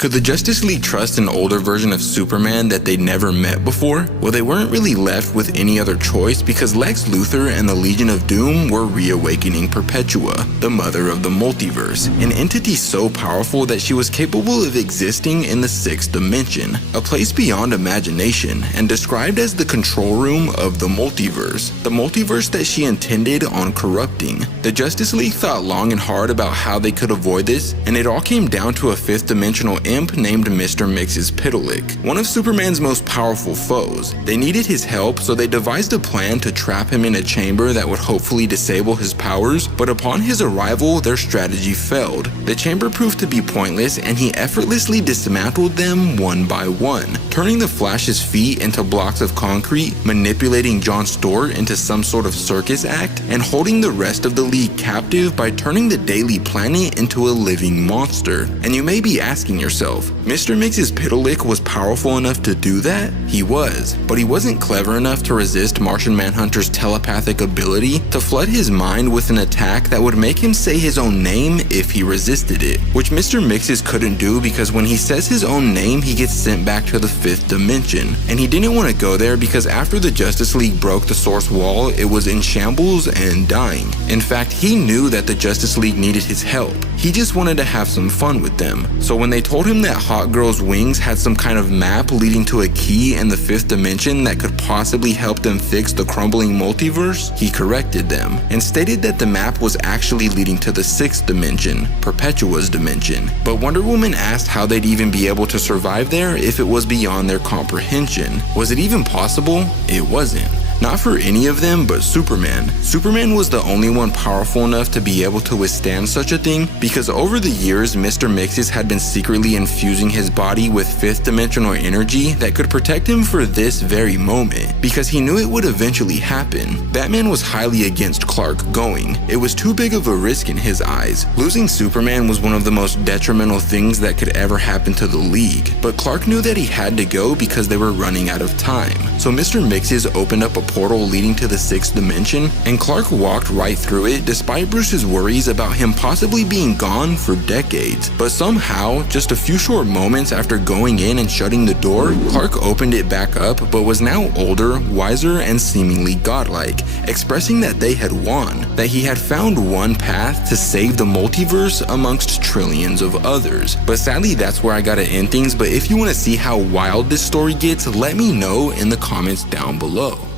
Could the Justice League trust an older version of Superman that they'd never met before? Well, they weren't really left with any other choice because Lex Luthor and the Legion of Doom were reawakening Perpetua, the mother of the multiverse, an entity so powerful that she was capable of existing in the sixth dimension, a place beyond imagination, and described as the control room of the multiverse that she intended on corrupting. The Justice League thought long and hard about how they could avoid this, and it all came down to a fifth dimensional imp named Mr. Mxyzptlk, one of Superman's most powerful foes. They needed his help, so they devised a plan to trap him in a chamber that would hopefully disable his powers, but upon his arrival, their strategy failed. The chamber proved to be pointless, and he effortlessly dismantled them one by one, turning the Flash's feet into blocks of concrete, manipulating John Stewart into some sort of circus act, and holding the rest of the League captive by turning the Daily Planet into a living monster. And you may be asking yourself, Mr. Mxyzptlk was powerful enough to do that? He was, but he wasn't clever enough to resist Martian Manhunter's telepathic ability to flood his mind with an attack that would make him say his own name if he resisted it, which Mr. Mxyz couldn't do because when he says his own name, he gets sent back to the fifth dimension. And he didn't want to go there because after the Justice League broke the source wall, it was in shambles and dying. In fact, he knew that the Justice League needed his help. He just wanted to have some fun with them. So when they told him that Hawkgirl's wings had some kind of map leading to a key in the fifth dimension that could possibly help them fix the crumbling multiverse, he corrected them and stated that the map was actually leading to the sixth dimension, Perpetua's dimension. But Wonder Woman asked how they'd even be able to survive there if it was beyond their comprehension. Was it even possible? It wasn't. Not for any of them but Superman. Superman was the only one powerful enough to be able to withstand such a thing because over the years, Mr. Mxyz had been secretly infusing his body with fifth dimensional energy that could protect him for this very moment because he knew it would eventually happen. Batman was highly against Clark going. It was too big of a risk in his eyes. Losing Superman was one of the most detrimental things that could ever happen to the League, but Clark knew that he had to go because they were running out of time. So Mr. Mxyz opened up a portal leading to the sixth dimension, and Clark walked right through it despite Bruce's worries about him possibly being gone for decades. But somehow, just a few short moments after going in and shutting the door, Clark opened it back up but was now older, wiser, and seemingly godlike, expressing that they had won, that he had found one path to save the multiverse amongst trillions of others. But sadly, that's where I gotta end things, but if you want to see how wild this story gets, let me know in the comments down below.